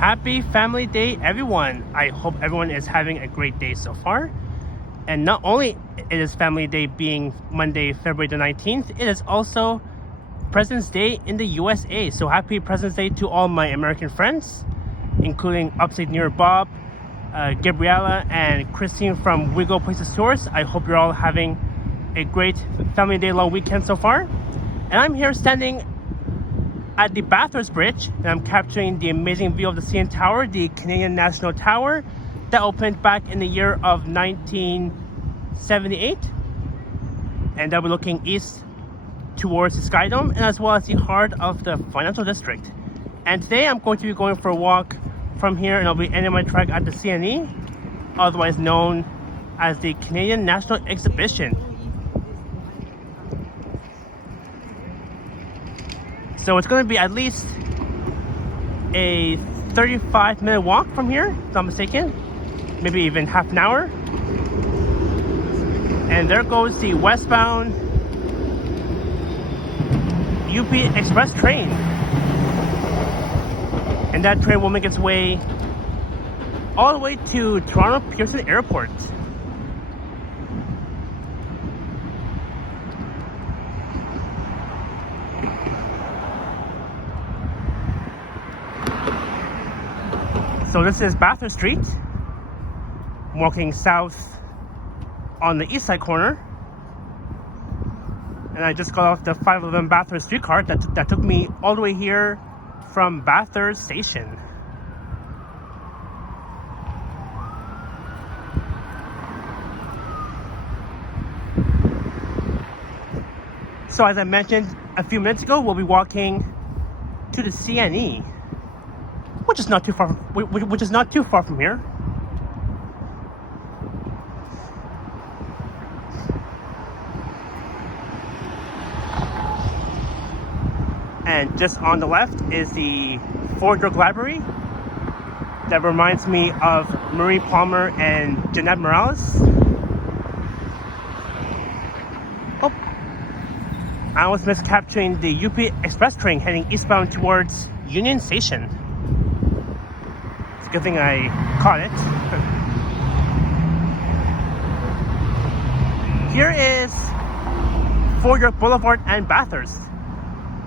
Happy Family Day, everyone. I hope everyone is having a great day so far. And not only it is Family Day being Monday, February the 19th, it is also President's Day in the USA. So happy President's Day to all my American friends, including Upstate New York Bob, Gabriella, and Christine from Wiggle Places Tours. I hope you're all having a great Family Day long weekend so far. And I'm here standing at the Bathurst Bridge, and I'm capturing the amazing view of the CN Tower, the Canadian National Tower that opened back in the year of 1978. And I'll be looking east towards the Sky Dome, and as well as the heart of the financial district. And today I'm going to be going for a walk from here, and I'll be ending my trek at the CNE, otherwise known as the Canadian National Exhibition. So it's going to be at least a 35-minute walk from here, if I'm not mistaken. Maybe even half an hour. And there goes the westbound UP Express train. And that train will make its way all the way to Toronto Pearson Airport. So this is Bathurst Street. I'm walking south on the east side corner. And I just got off the 511 Bathurst streetcar that took me all the way here from Bathurst Station. So as I mentioned a few minutes ago, we'll be walking to the CNE, which is not too far from here. And just on the left is the Fort York Library that reminds me of Marie Palmer and Jeanette Morales. Oh, I almost missed capturing the UP Express train heading eastbound towards Union Station. It's a good thing I caught it. Here is Fort York Boulevard and Bathurst.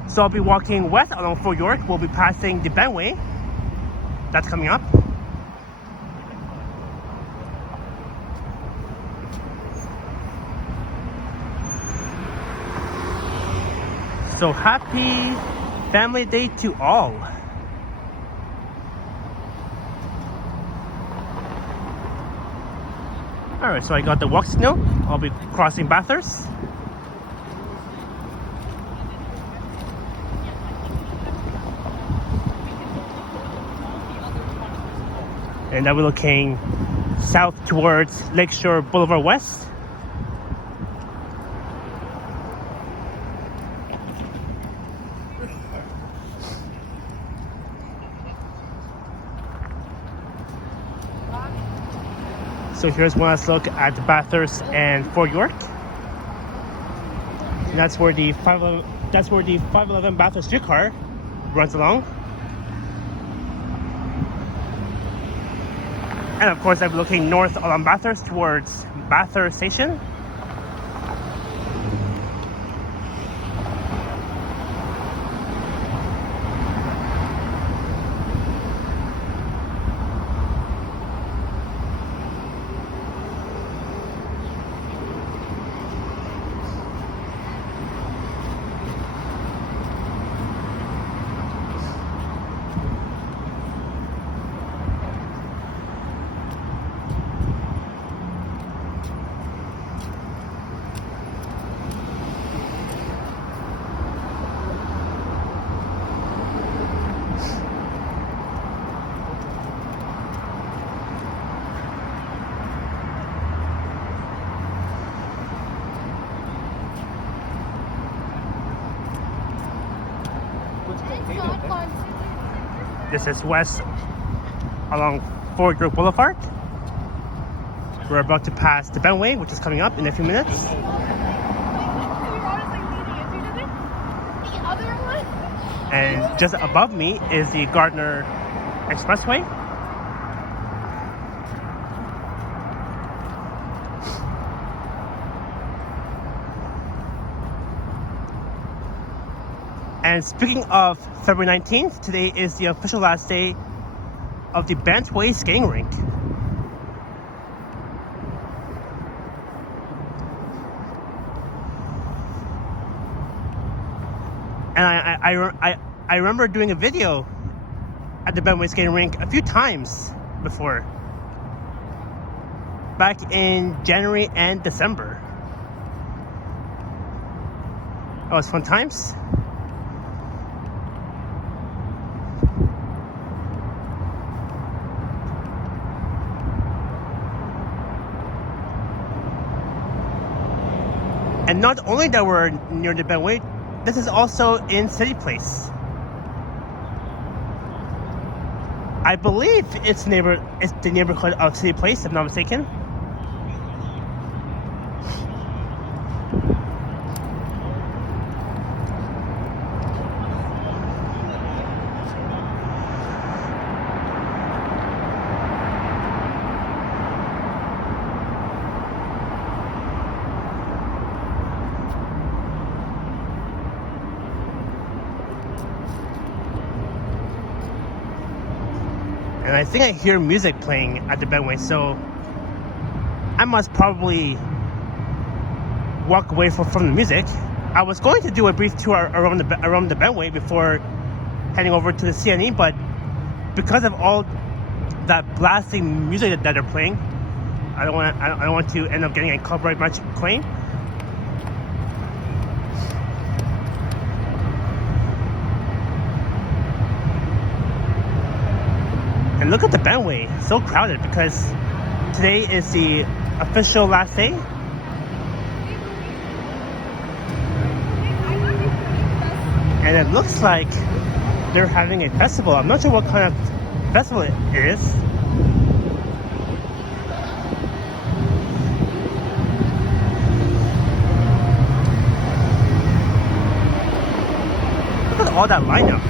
So I'll be walking west along Fort York. We'll be passing the Bentway. That's coming up. So happy Family Day to all. Alright, so I got the walk signal. I'll be crossing Bathurst. And I'll be looking south towards Lakeshore Boulevard West. So here's one last look at Bathurst and Fort York. And that's where the 511 Bathurst streetcar runs along. And of course, I'm looking north along Bathurst towards Bathurst Station. This is west along Fort York Boulevard. We're about to pass the Bentway, which is coming up in a few minutes. And just above me is the Gardner Expressway. And speaking of February 19th, today is the official last day of the Bentway skating rink. And I remember doing a video at the Bentway skating rink a few times before, back in January and December. That was fun times. And not only that we're near the Bentway, this is also in City Place. I believe it's the neighborhood of City Place, if I'm not mistaken. And I think I hear music playing at the Bentway, so I must probably walk away from the music. I was going to do a brief tour around the Bentway before heading over to the CNE, but because of all that blasting music that they're playing, I don't want to end up getting a copyright claim. And look at the Bentway, so crowded because today is the official last day. And it looks like they're having a festival. I'm not sure what kind of festival it is. Look at all that lineup.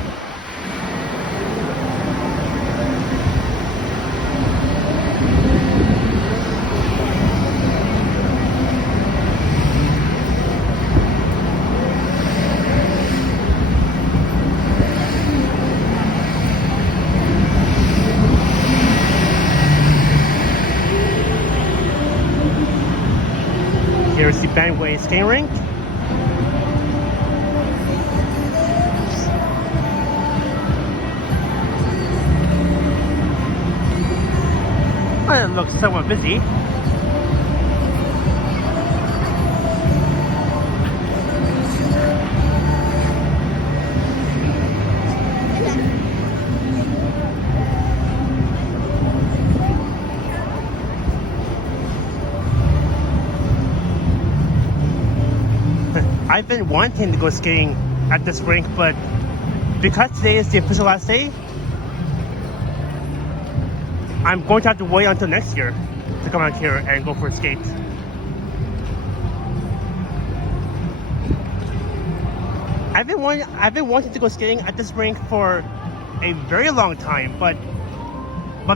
Here's the Bentway skating rink. Well, it looks somewhat busy. I've been wanting to go skating at this rink, but because today is the official last day, I'm going to have to wait until next year to come out here and go for a skate. I've been wanting to go skating at this rink for a very long time, but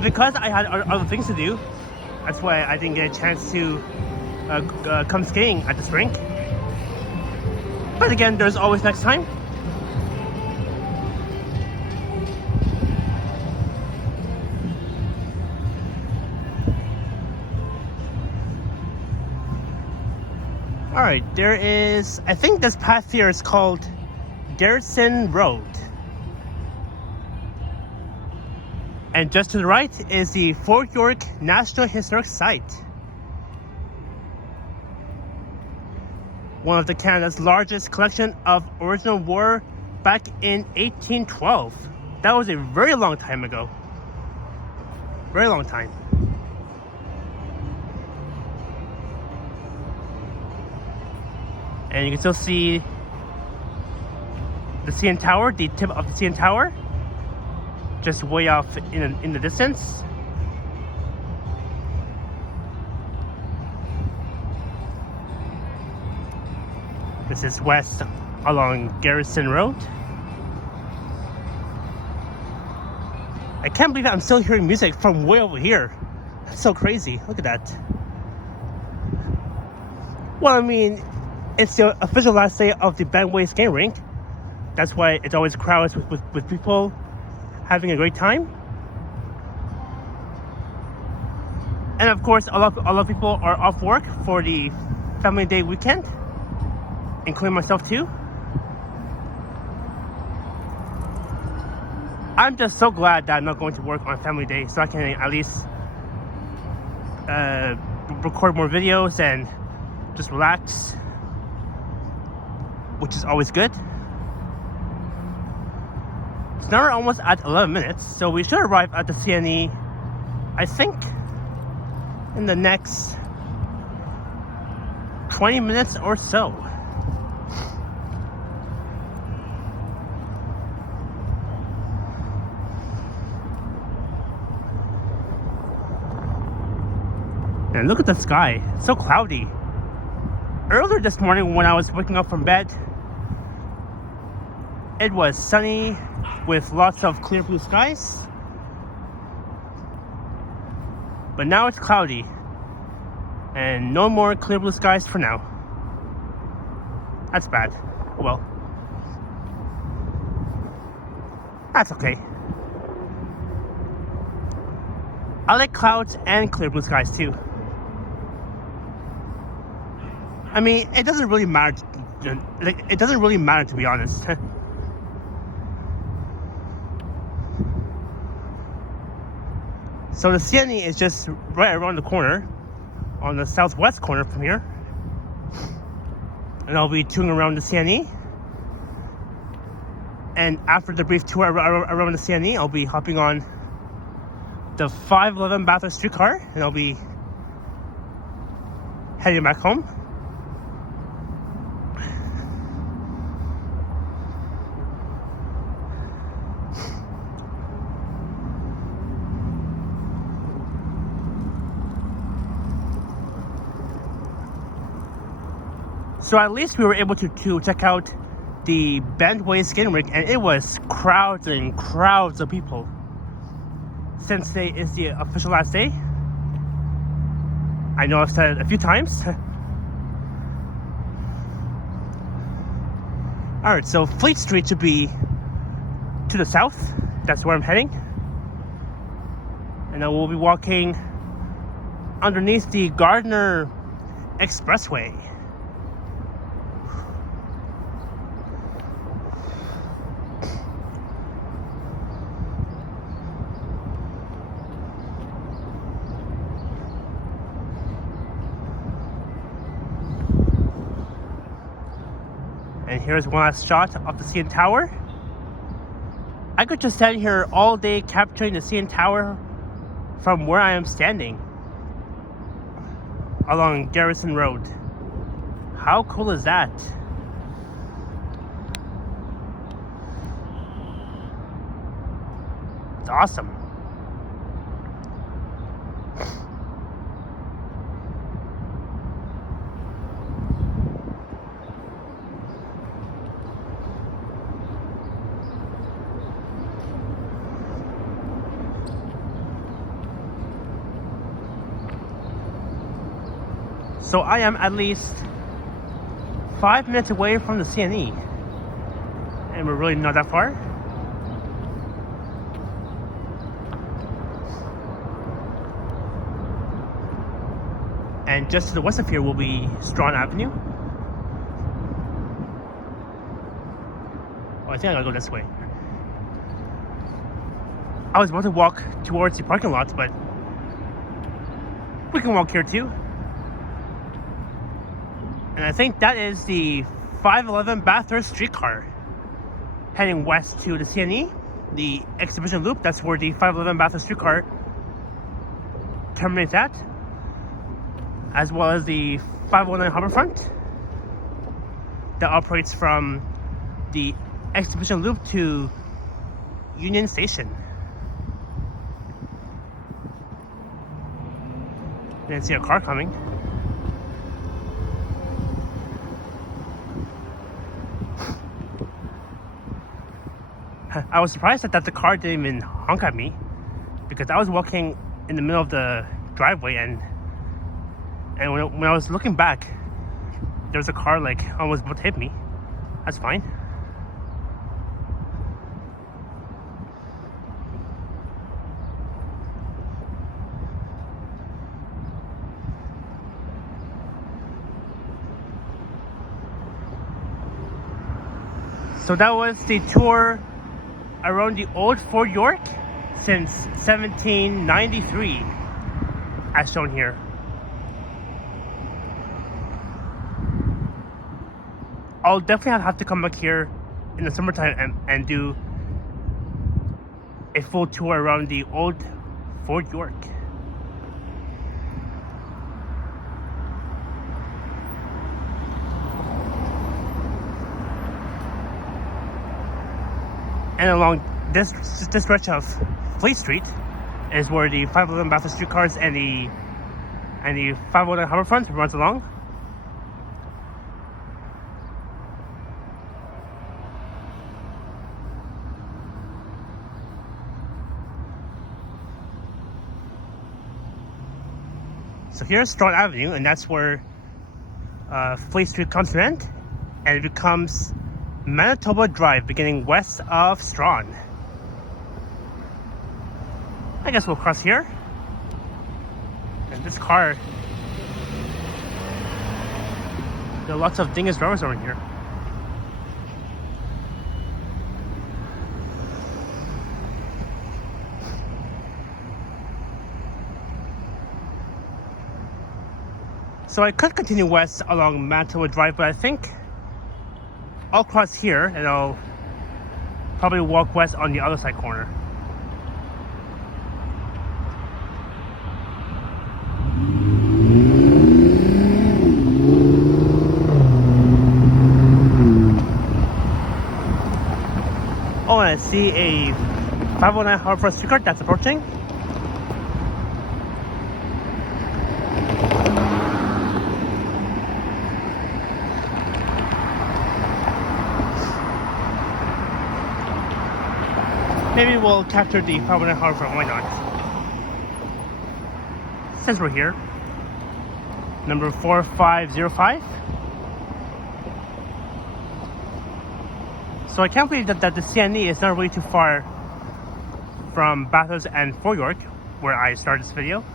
because I had other things to do, that's why I didn't get a chance to come skating at this rink. But again, there's always next time. Alright, there is, I think this path here is called Garrison Rd. And just to the right is the Fort York National Historic Site. One of Canada's largest collection of original war back in 1812. That was a very long time ago. Very long time. And you can still see the CN Tower, the tip of the CN Tower, just way off in the distance. This is west along Garrison Rd. I can't believe I'm still hearing music from way over here. That's so crazy. Look at that. Well, I mean, it's the official last day of the Bentway skating rink. That's why it's always crowds with people having a great time. And of course, a lot of people are off work for the family day weekend, including myself too. I'm just so glad that I'm not going to work on family day, so I can at least record more videos and just relax, which is always good. So now we're almost at 11 minutes, so we should arrive at the CNE, I think, in the next 20 minutes or so. And look at the sky, it's so cloudy. Earlier this morning when I was waking up from bed, it was sunny with lots of clear blue skies. But now it's cloudy and no more clear blue skies for now. That's bad. Well, that's okay. I like clouds and clear blue skies too. I mean, it doesn't really matter. It doesn't really matter, to be honest. So the CNE is just right around the corner, on the southwest corner from here. And I'll be touring around the CNE. And after the brief tour around the CNE, I'll be hopping on the 511 Bathurst streetcar, and I'll be heading back home. So at least we were able to check out the Bentway skating rink, and it was crowds and crowds of people. Since today is the official last day, I know I've said it a few times. Alright, so Fleet Street should be to the south. That's where I'm heading. And then we'll be walking underneath the Gardner Expressway. And here's one last shot of the CN Tower. I could just stand here all day capturing the CN Tower from where I am standing along Garrison Rd. How cool is that? It's awesome. So I am at least 5 minutes away from the CNE, and we're really not that far. And just to the west of here will be Strachan Avenue. Oh, I think I gotta go this way. I was about to walk towards the parking lot, but we can walk here too. And I think that is the 511 Bathurst streetcar heading west to the CNE, the exhibition loop. That's where the 511 Bathurst streetcar terminates at, as well as the 519 Harbourfront that operates from the exhibition loop to Union Station. I didn't see a car coming. I was surprised that the car didn't even honk at me. because I was walking in the middle of the driveway, and when I was looking back, there was a car like almost about to hit me. That's fine. So that was the tour around the old Fort York since 1793, as shown here. I'll definitely have to come back here in the summertime and do a full tour around the old Fort York. And along this stretch of Fleet Street is where the 511 Bathurst streetcars and the 509 Harbourfront runs along. So here's Strawn Avenue, and that's where Fleet Street comes to an end, and it becomes Manitoba Drive, beginning west of Strawn. I guess we'll cross here. And this car, there are lots of dingus drivers over here. So I could continue west along Manitoba Drive, but I think I'll cross here and I'll probably walk west on the other side corner. Oh, and I see a 509 Harbourfront streetcar that's approaching. Maybe we'll capture the 509 Harbourfront, why not? Since we're here. Number 4505. So I can't believe that the CNE is not really too far from Bathurst and Fort York, where I started this video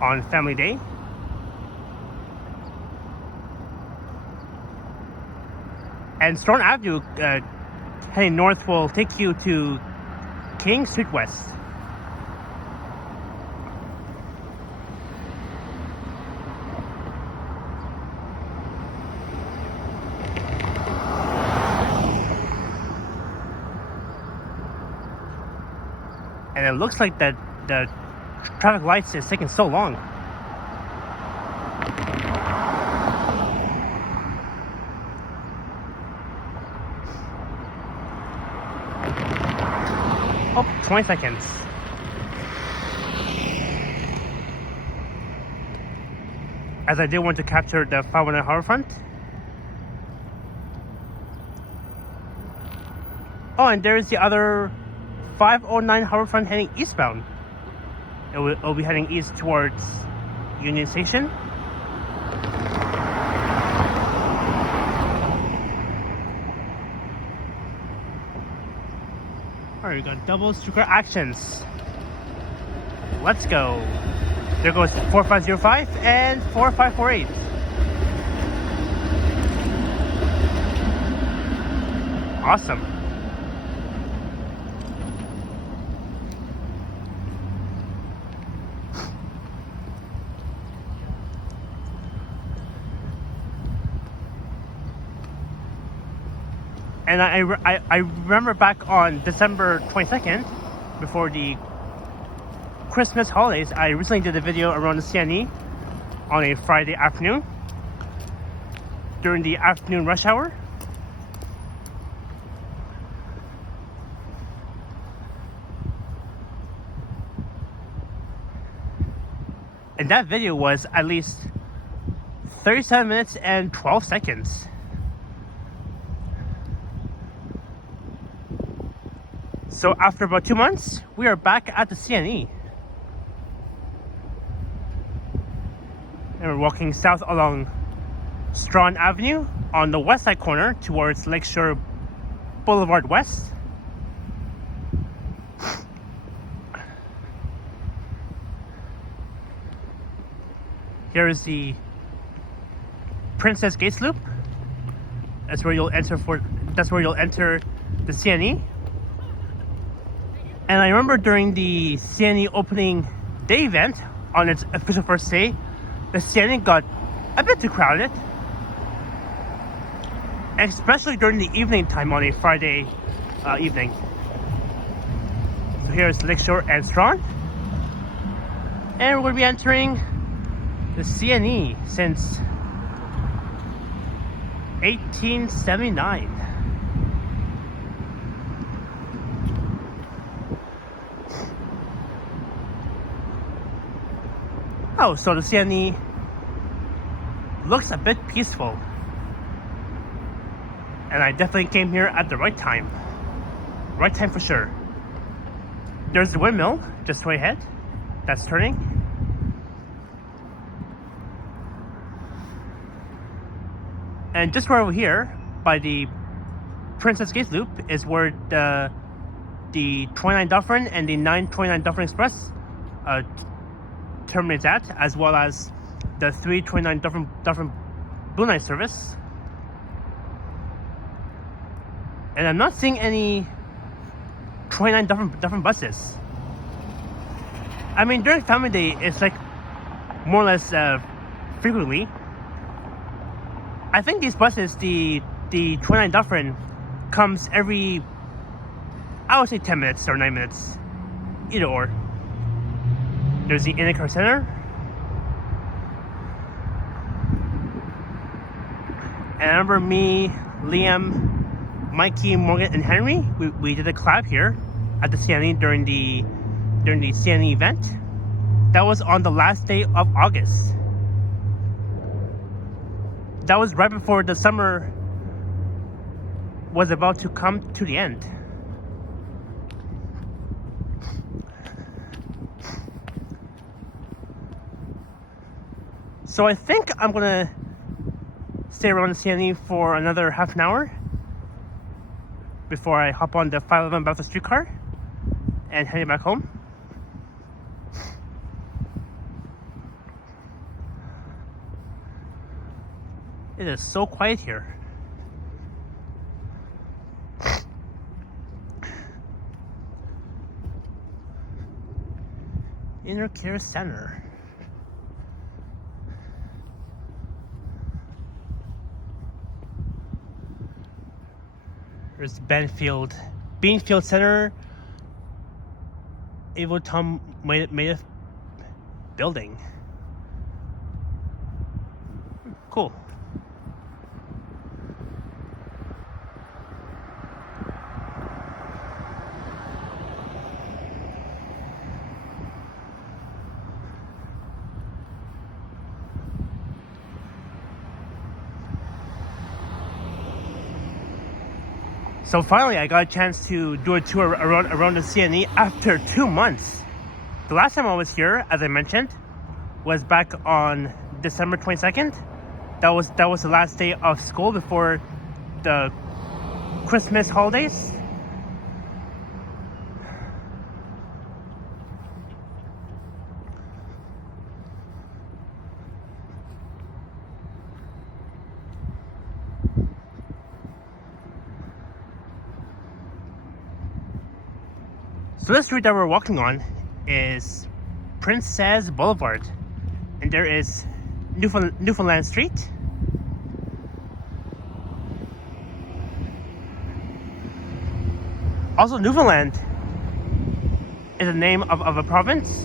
on Family Day. And Strawn Avenue heading north will take you to King Street West. And it looks like that the traffic lights is taking so long. Oh, 20 seconds. As I did want to capture the 509 Harbourfront. Oh, and there's the other 509 Harbourfront heading eastbound. It'll be heading east towards Union Station. Alright, we got double streetcar actions. Let's go. There goes 4505 and 4548. Awesome. And I remember back on December 22nd, before the Christmas holidays, I recently did a video around the CNE on a Friday afternoon during the afternoon rush hour. And that video was at least 37 minutes and 12 seconds. So after about 2 months, we are back at the CNE. And we're walking south along Strawn Avenue on the west side corner towards Lakeshore Boulevard West. Here is the Princess Gates Loop. That's where you'll enter the CNE. And I remember during the CNE opening day event on its official first day, the CNE got a bit too crowded. Especially during the evening time on a Friday evening. So here's Lakeshore and Strawn. And we're going to be entering the CNE since 1879. Oh, so the CNE looks a bit peaceful. And I definitely came here at the right time. Right time for sure. There's the windmill just way ahead. That's turning. And just right over here, by the Princess Gates Loop, is where the 29 Dufferin and the 929 Dufferin Express terminates at, as well as the 329 Dufferin Blue Line service. And I'm not seeing any 29 Dufferin buses. I mean, during family day, it's like more or less frequently. I think these buses, the 29 Dufferin, comes every, I would say 10 minutes or 9 minutes. Either or. There's the Innicar Center. And I remember me, Liam, Mikey, Morgan, and Henry, we did a collab here at the CNE during the CNE event. That was on the last day of August. That was right before the summer was about to come to the end. So I think I'm gonna stay around the CNE for another half an hour before I hop on the 511 Bathurst streetcar and head back home. It is so quiet here. Inner Care Center. There's Beanfield Center, Avon Maida building. Cool. So finally, I got a chance to do a tour around the CNE after 2 months. The last time I was here, as I mentioned, was back on December 22nd. That was the last day of school before the Christmas holidays. So this street that we're walking on is Princess Boulevard, and there is Newfoundland Street. Also, Newfoundland is the name of a province.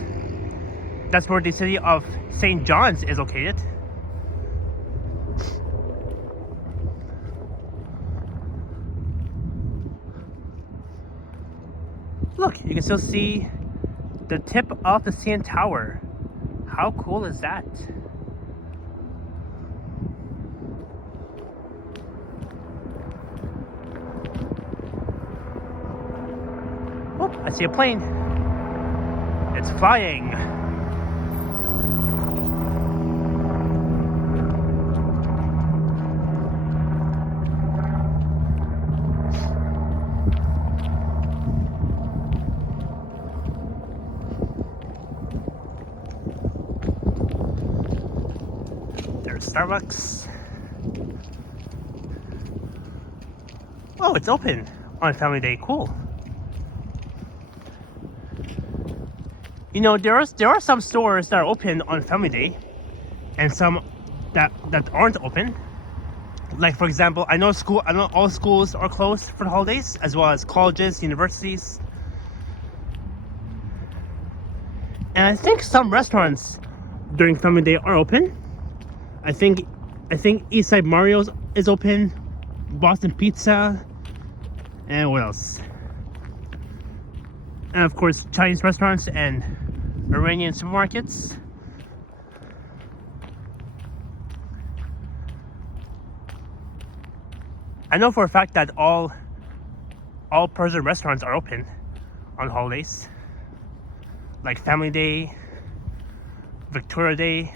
That's where the city of St. John's is located. Look, you can still see the tip of the CN Tower. How cool is that? Oh, I see a plane. It's flying. There's Starbucks. Oh, it's open on Family Day. Cool. You know, there are some stores that are open on Family Day, and some that aren't open. Like, for example, I know all schools are closed for the holidays, as well as colleges, universities, and I think some restaurants during Family Day are open. I think Eastside Mario's is open, Boston Pizza, and what else? And of course, Chinese restaurants and Iranian supermarkets. I know for a fact that all Persian restaurants are open on holidays, like Family Day, Victoria Day,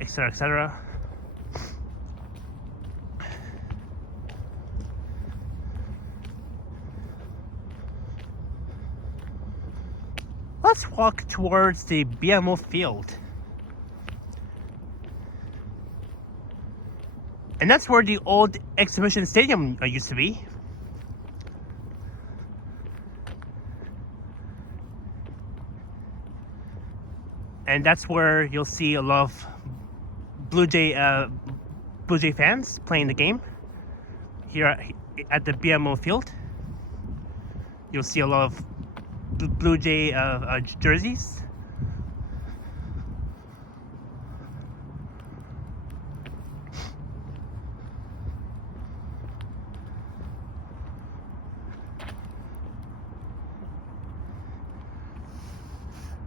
etc., etc. Let's walk towards the BMO field. And that's where the old exhibition stadium used to be. And that's where you'll see a lot of Blue Jay fans playing the game. Here at the BMO field, you'll see a lot of Blue Jay jerseys.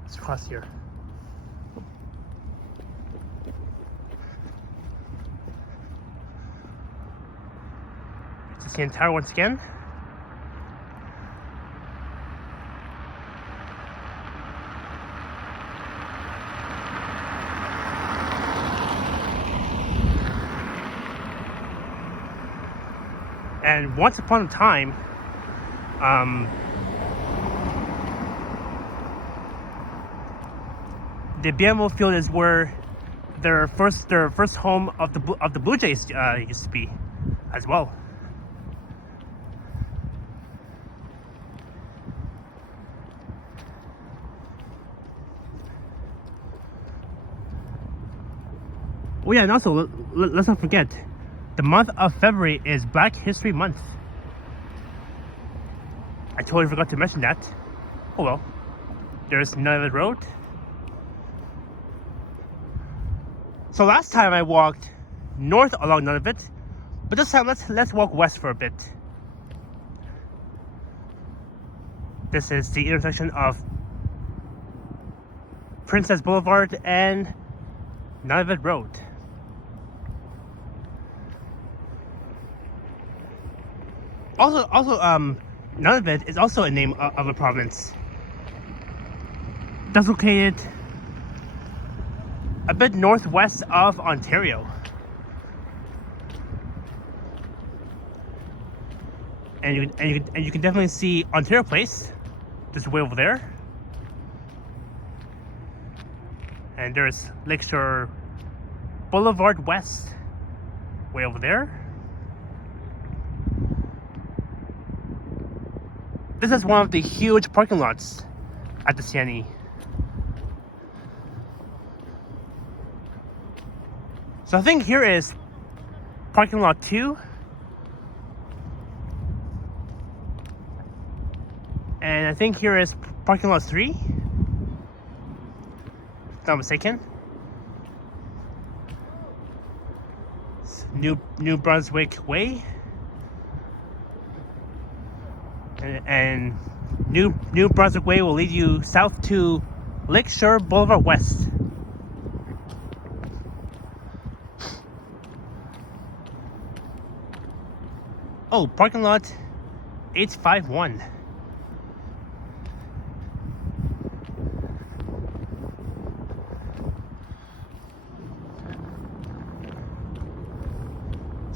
Let's cross here. It's the entire once again. And once upon a time, the BMO field is where their first home of the Blue Jays used to be, as well. Oh yeah, and also let's not forget, the month of February is Black History Month. I totally forgot to mention that. Oh well. There's Nunavut Road. So last time I walked north along Nunavut, but this time let's walk west for a bit. This is the intersection of Princess Boulevard and Nunavut Road. Also, Nunavut is also a name of a province that's located a bit northwest of Ontario. And you can definitely see Ontario Place, just way over there. And there's Lakeshore Boulevard West, way over there. This is one of the huge parking lots at the CNE. So I think here is parking lot 2. And I think here is parking lot 3. If I'm not mistaken. New Brunswick Way. And New Brunswick Way will lead you south to Lakeshore Boulevard West. Oh, parking lot 851.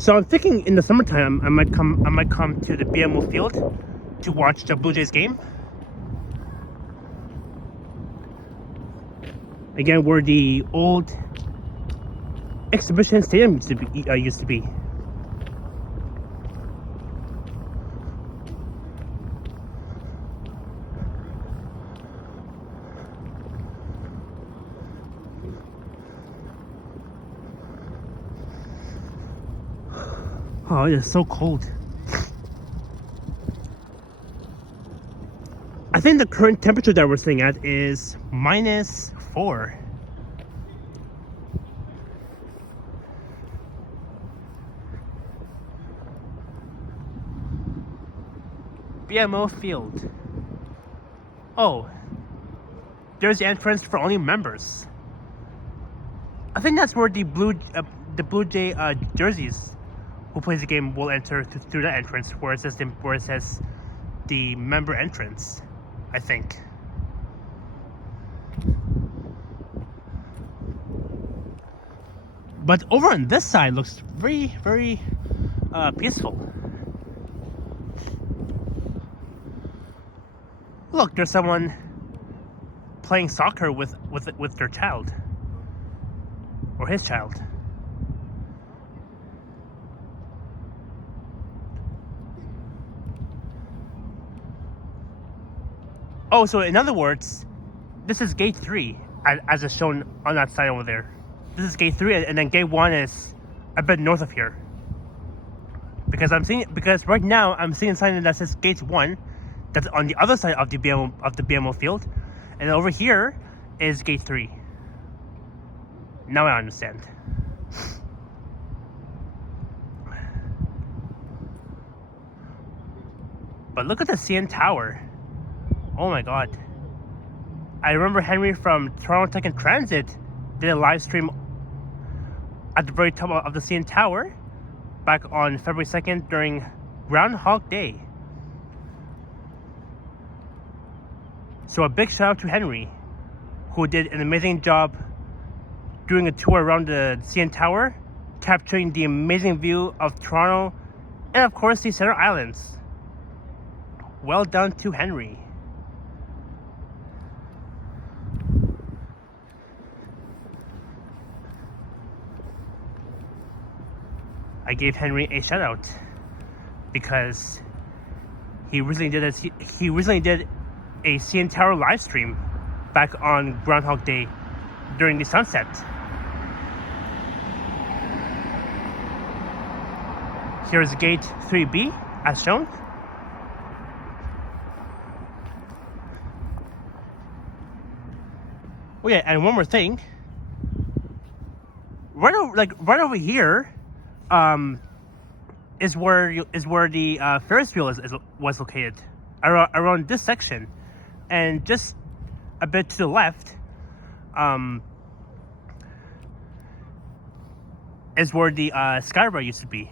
So I'm thinking in the summertime I might come to the BMO field to watch the Blue Jays game. Again, where the old exhibition stadium used to be. Oh, it is so cold. I think the current temperature that we're sitting at is -4. BMO Field. Oh, there's the entrance for only members. I think that's where the Blue Jay jerseys who plays the game will enter through the entrance where it says the member entrance, I think. But over on this side looks very, very peaceful. Look, there's someone playing soccer with their child or his child. Oh, so in other words, this is gate 3, as is shown on that side over there. This is gate 3, and then gate 1 is a bit north of here. Because right now I'm seeing a sign that says gate 1, that's on the other side of the BMO field, and over here is gate 3. Now I understand. But look at the CN Tower. Oh my god. I remember Henry from Toronto Tech and Transit did a live stream at the very top of the CN Tower back on February 2nd during Groundhog Day. So a big shout out to Henry, who did an amazing job doing a tour around the CN Tower, capturing the amazing view of Toronto and of course the Center Islands. Well done to Henry. I gave Henry a shout out because he recently did a CN Tower live stream back on Groundhog Day during the sunset. Here's gate 3B as shown. Oh yeah, and one more thing. Right over here, is where the Ferris wheel was located, around this section, and just a bit to the left, is where the Skyride used to be.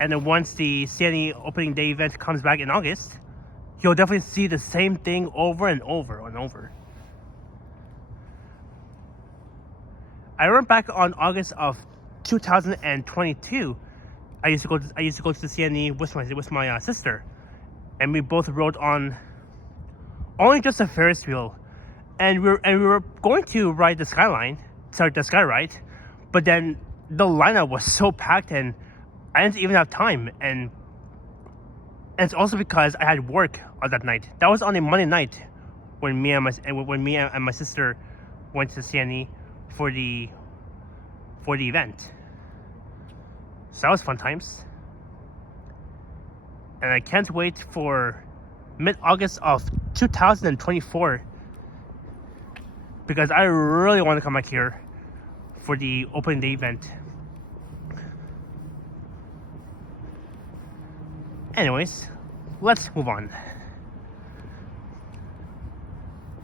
And then once the CNE opening day event comes back in August, you'll definitely see the same thing over and over and over. I remember back on August of 2022, I used to go to the CNE with my sister, and we both rode on only just a Ferris wheel, and we were going to ride the Skyride, but then the lineup was so packed and I didn't even have time, and it's also because I had work on that night. That was on a Monday night when me and my sister went to the CNE for the event. So that was fun times. And I can't wait for mid-August of 2024 because I really want to come back here for the opening day event. Anyways, let's move on.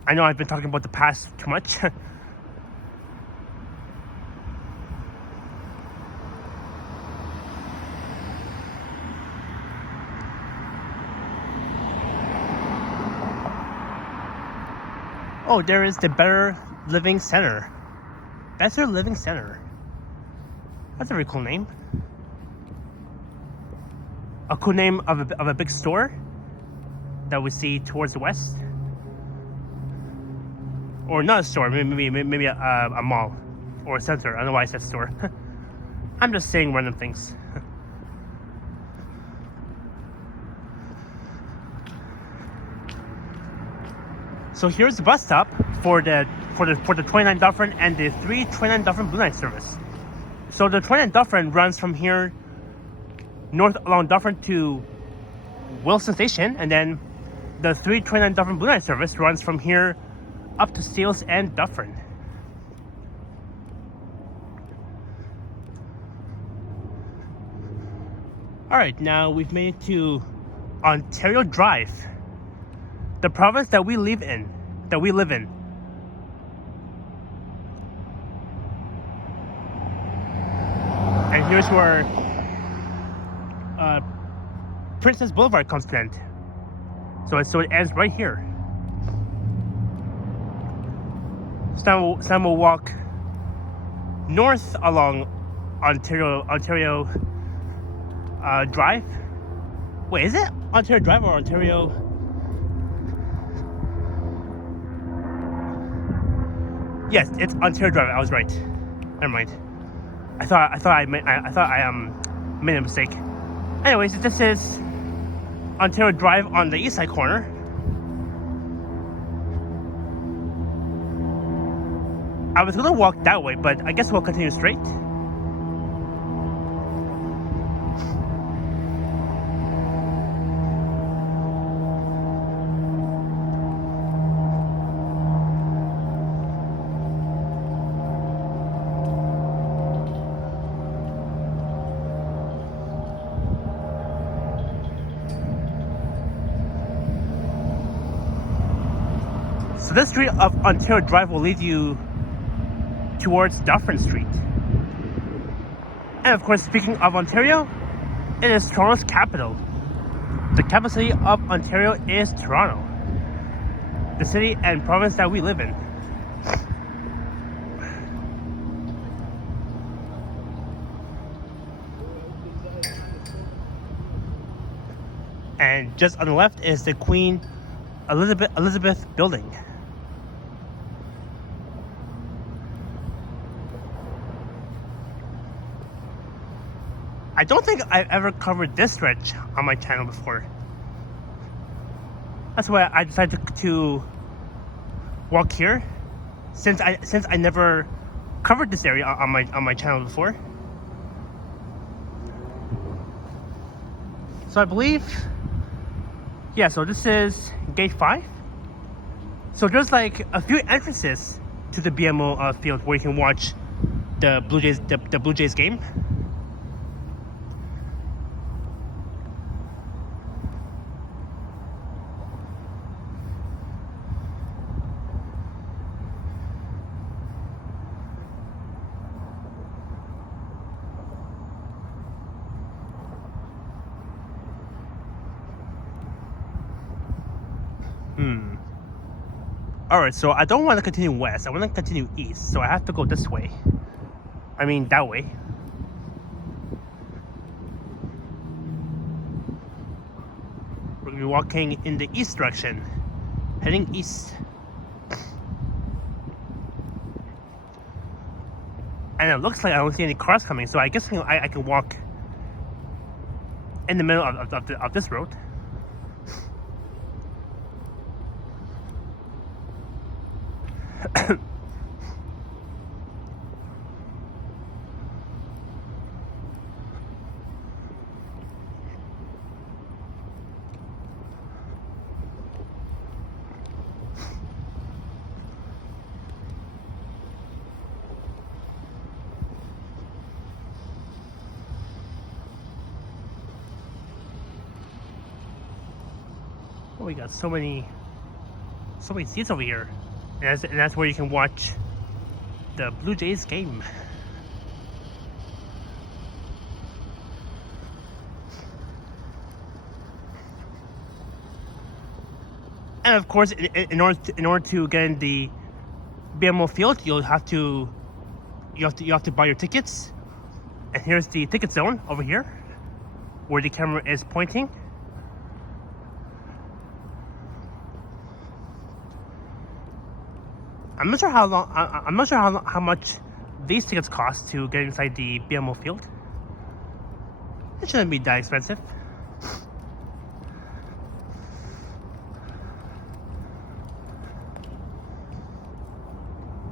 I know I've been talking about the past too much. Oh, there is the Better Living Center. Better Living Center. That's a very cool name. A cool name of a big store that we see towards the west. Or not a store, maybe a mall or a center. I don't know why I said store. I'm just saying random things. So here's the bus stop for the 29 Dufferin and the 329 Dufferin Blue Line service. So the 29 Dufferin runs from here north along Dufferin to Wilson Station, and then the 329 Dufferin Blue Line service runs from here up to Steeles and Dufferin. Alright, now we've made it to Ontario Drive, the province that we live in. And here's where Princess Boulevard comes to end. So it ends right here. So now we'll walk north along Ontario Drive. Wait, is it Ontario Drive or Ontario? Yes, it's Ontario Drive. I was right. Never mind. I thought I made a mistake. Anyways, this is Ontario Drive on the east side corner. I was gonna walk that way, but I guess we'll continue straight. So this street of Ontario Drive will lead you towards Dufferin Street. And of course, speaking of Ontario, it is Toronto's capital. The capital city of Ontario is Toronto, the city and province that we live in. And just on the left is the Queen Elizabeth building. I don't think I've ever covered this stretch on my channel before. That's why I decided to walk here, since I never covered this area on my channel before. So I believe, yeah. So this is Gate 5. So there's like a few entrances to the BMO field where you can watch the Blue Jays game. Alright, so I don't want to continue west. I want to continue east. So I have to go this way. I mean, that way. We're going to be walking in the east direction. Heading east. And it looks like I don't see any cars coming. So I guess I can walk in the middle of this road. Oh, we got so many seats over here, and that's where you can watch the Blue Jays game. And of course, in order to get in the BMO field, you have to buy your tickets And here's the ticket zone over here, where the camera is pointing. I'm not sure how much these tickets cost to get inside the BMO field. It shouldn't be that expensive.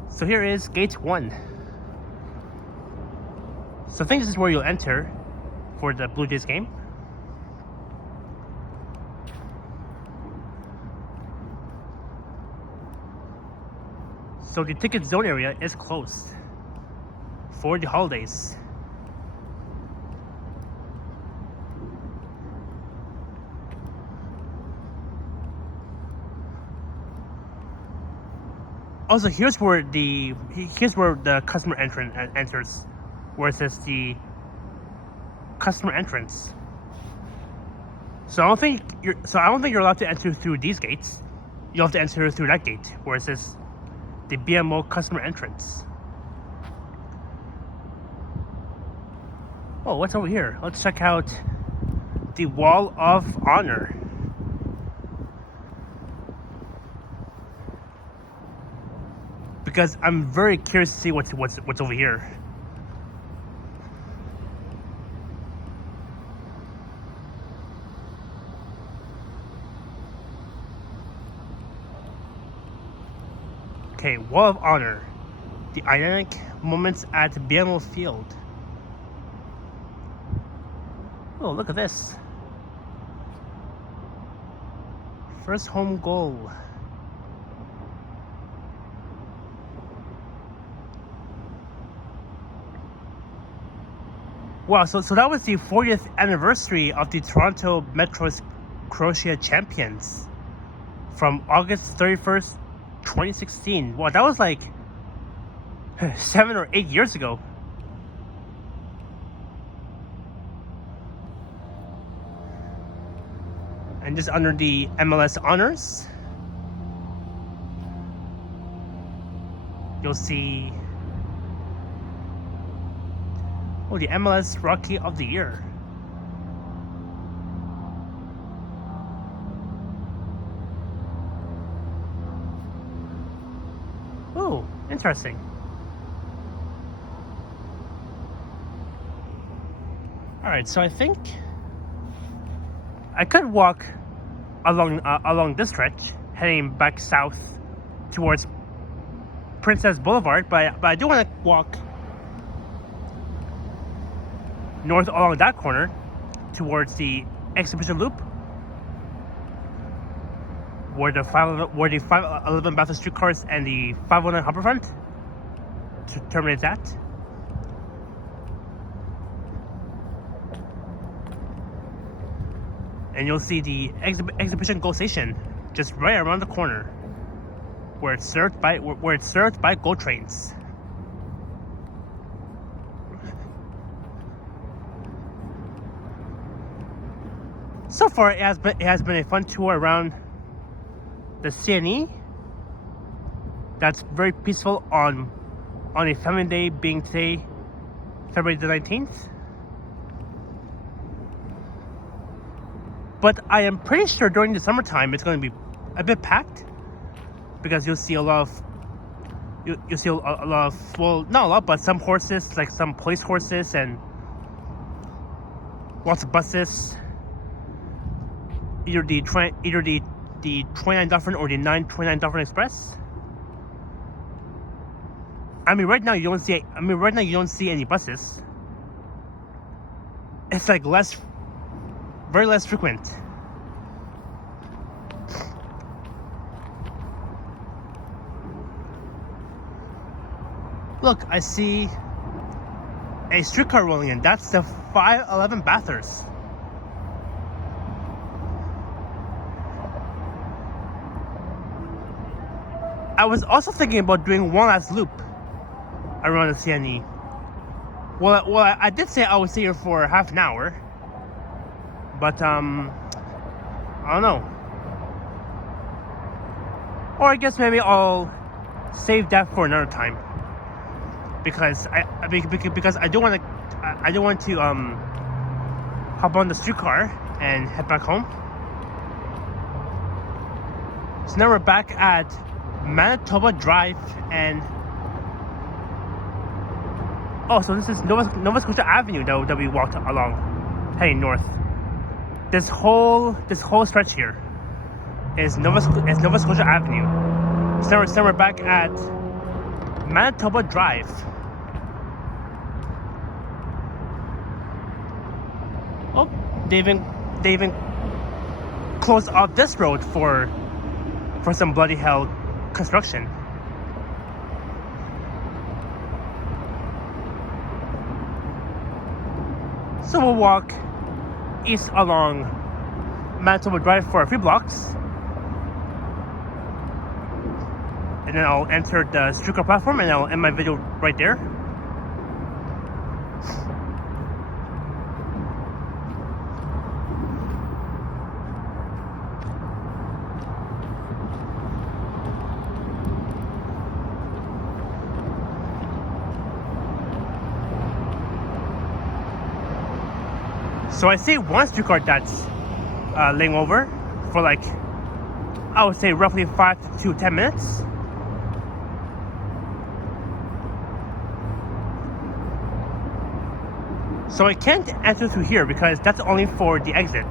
So here is gate 1. So I think this is where you'll enter for the Blue Jays game. So the ticket zone area is closed for the holidays. Also, here's where the customer entrance enters, where it says the customer entrance. So I don't think you're allowed to enter through these gates. You have to enter through that gate where it says the BMO customer entrance. Oh, what's over here? Let's check out the Wall of Honor. Because I'm very curious to see what's over here. Okay, Wall of Honor. The iconic moments at BMO Field. Oh, look at this. First home goal. Wow, so that was the 40th anniversary of the Toronto Metro's Croatia champions from August 31st, 2016. Wow, that was like 7 or 8 years ago. And just under the MLS honors, you'll see the MLS Rookie of the Year. Oh, interesting. Alright, so I think I could walk along this stretch, heading back south towards Princess Boulevard, but I do want to walk north along that corner towards the exhibition loop, where the 511 Bathurst streetcars and the 509 Harbourfront terminates at. And you'll see the exhibition GO station just right around the corner, where it's served by GO trains. So far, it has been a fun tour around the CNE. That's very peaceful on a family day, being today, February the 19th. But I am pretty sure during the summertime it's going to be a bit packed, because you'll see a lot of, well, not a lot, but some horses, like some police horses, and lots of buses. Either the 29 Dufferin or the 929 Dufferin Express. I mean, right now you don't see any buses. It's like very less frequent. Look, I see a streetcar rolling in. That's the 511 Bathurst. I was also thinking about doing one last loop around the CNE. Well, I did say I would stay here for half an hour, but I don't know. Or I guess maybe I'll save that for another time, because I I don't want to hop on the streetcar and head back home. So now we're back at Manitoba Drive, and oh, so this is Nova Scotia Avenue that we walked along, heading north. This whole stretch here is Nova Scotia Avenue. So we're back at Manitoba Drive. Oh, they even closed off this road for some bloody hell construction. So we'll walk east along Manitoba Drive for a few blocks, and then I'll enter the streetcar platform and I'll end my video right there. So I see one streetcar that's laying over for like, I would say roughly 5 to 10 minutes. So I can't enter through here because that's only for the exit.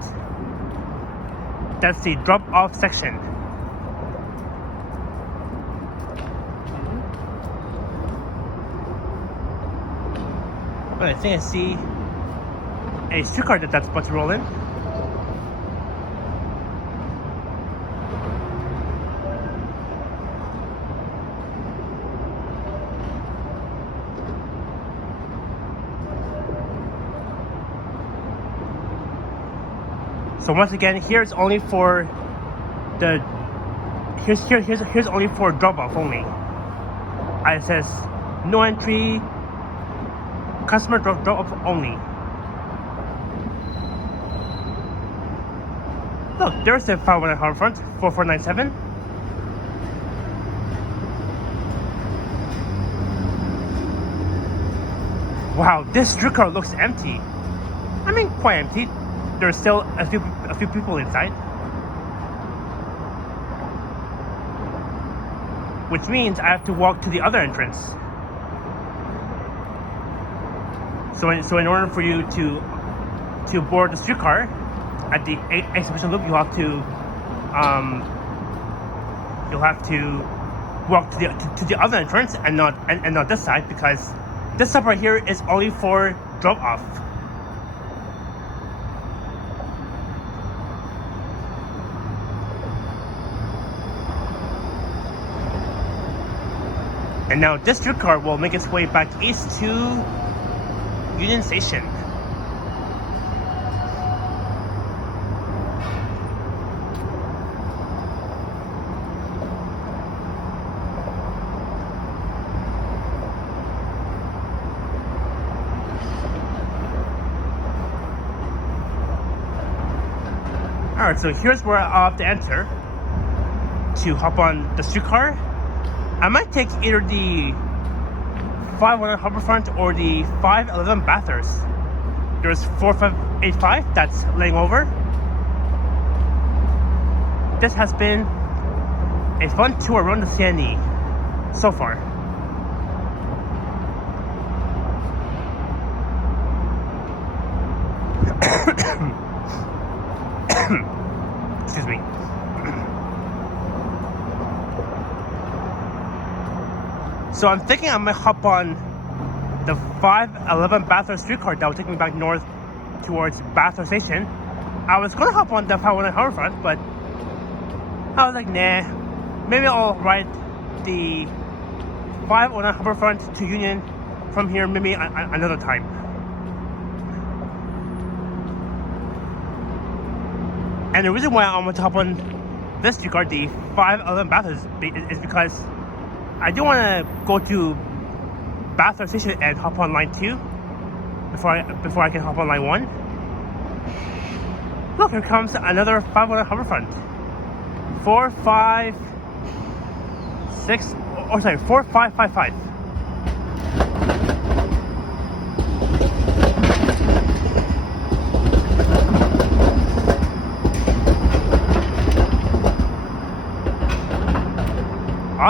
That's the drop-off section. But I think I see a streetcar that's about to roll in. So once again, here's only for the here's only for drop off only. It says no entry, customer drop off only. Look, there's the 519 Harbourfront 4497. Wow, this streetcar looks empty. I mean, quite empty. There's still a few people inside, which means I have to walk to the other entrance. So in order for you to board the streetcar at the exhibition loop, you'll have to walk to the other entrance and not this side, because this side right here is only for drop off. And now this streetcar will make its way back east to Union Station. Alright, so here's where I'll have to enter to hop on the streetcar. I might take either the 519 Harbourfront or the 511 Bathurst. There's 4585 that's laying over. This has been a fun tour around the CNE so far. Excuse me. So I'm thinking I might hop on the 511 Bathurst streetcar that will take me back north towards Bathurst Station. I was going to hop on the 519 Harbourfront, but I was like, nah, maybe I'll ride the 519 Harbourfront to Union from here maybe another time. And the reason why I'm going to hop on this streetcar, the 511 Bathurst, is because I do want to go to Bathurst Station and hop on line 2 before I can hop on line 1. Look, here comes another 519 Harbourfront. 4555.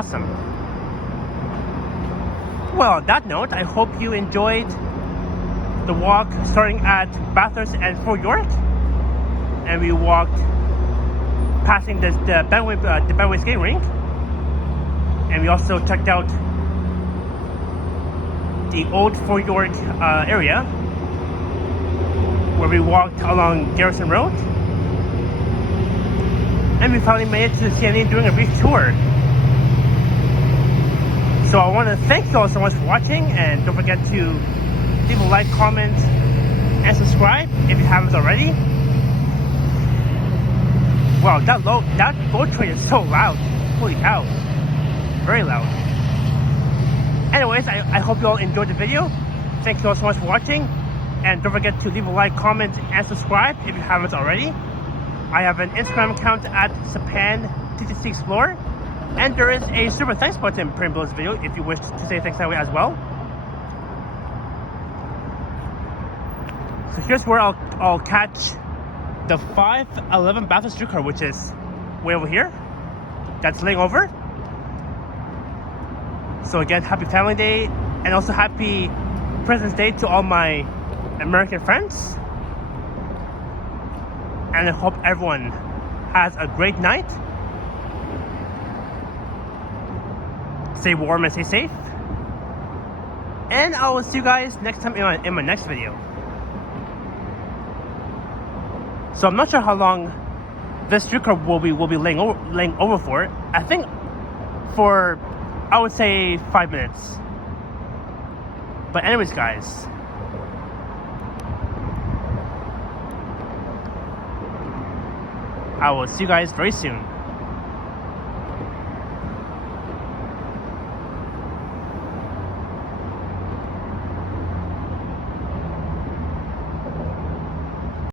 awesome. Well, on that note, I hope you enjoyed the walk starting at Bathurst and Fort York, and we walked passing the Bentway skating rink, and we also checked out the old Fort York area, where we walked along Garrison Rd, and we finally made it to the CNE doing a brief tour. So I want to thank you all so much for watching, and don't forget to leave a like, comment, and subscribe if you haven't already. Wow, that boat train is so loud. Holy cow. Very loud. Anyways, I hope you all enjoyed the video. Thank you all so much for watching. And don't forget to leave a like, comment, and subscribe if you haven't already. I have an Instagram account at SapanTTC Explorer. And there is a super thanks button below this video if you wish to say thanks that way as well. So here's where I'll catch the 511 Bathurst streetcar, which is way over here. That's laying over. So again, happy Family Day, and also happy President's Day to all my American friends. And I hope everyone has a great night. Stay warm and stay safe. And I will see you guys next time in my next video. So I'm not sure how long this streetcar will be laying over for. I think for, I would say, 5 minutes. But anyways, guys, I will see you guys very soon.